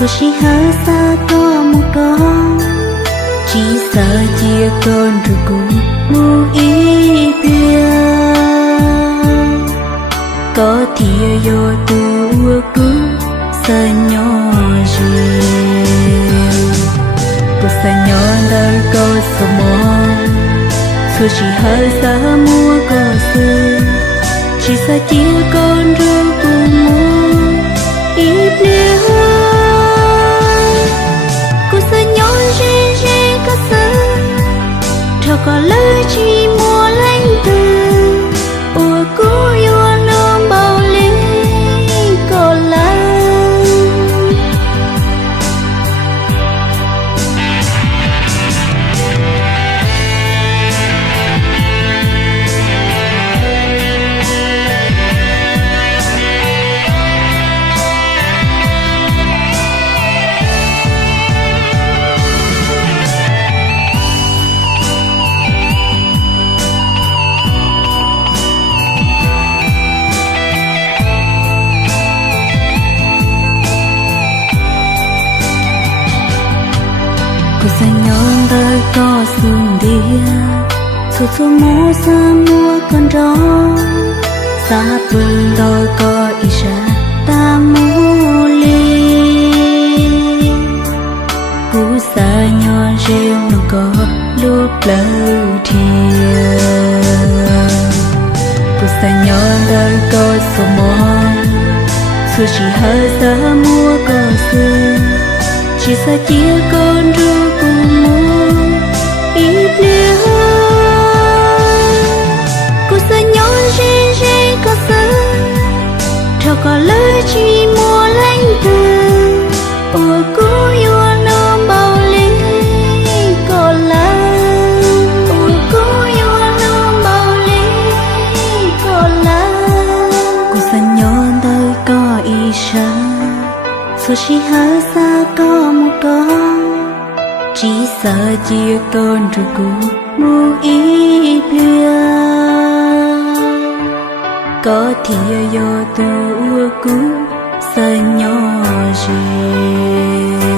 Thôi chỉ hở xa có một con, chỉ sợ chia con rồi cũng mu ý bia. Có thìa vô tu cứ sợ nhỏ gì, cô sợ nhỏ đời có sợ mòn. Thôi chỉ hở xa mua có sự, chỉ sợ chia con rồi cũng mu ý bia. Cho có lời chỉ mua lánh từ ủa cố yêu luôn bao lý có lắm. Cô sẽ nhon đời có sương đĩa, số số mô xa mua con đó, xa bừng đôi có ý ra ta mô ly. Cú xa nhon riêng nó có lúc lâu thiệt. Cô sẽ nhon đời có số mòn, số chỉ hơi xa mua có sương, chỉ sợ chia con rồi cùng mua ý bia. Cô sợ nhỏ rê có sợ, cho có lời chỉ mua lánh từ ủa cố yêu nó bao lý có lắm. Ủa cố yêu nó bao lý có lắm. Cô sợ nhỏ đời có ý ra, số chỉ hở xa có một con, chỉ sợ chia con rồi cũng mu ý bia. Có thìa vô tu cũng sợ nhỏ gì.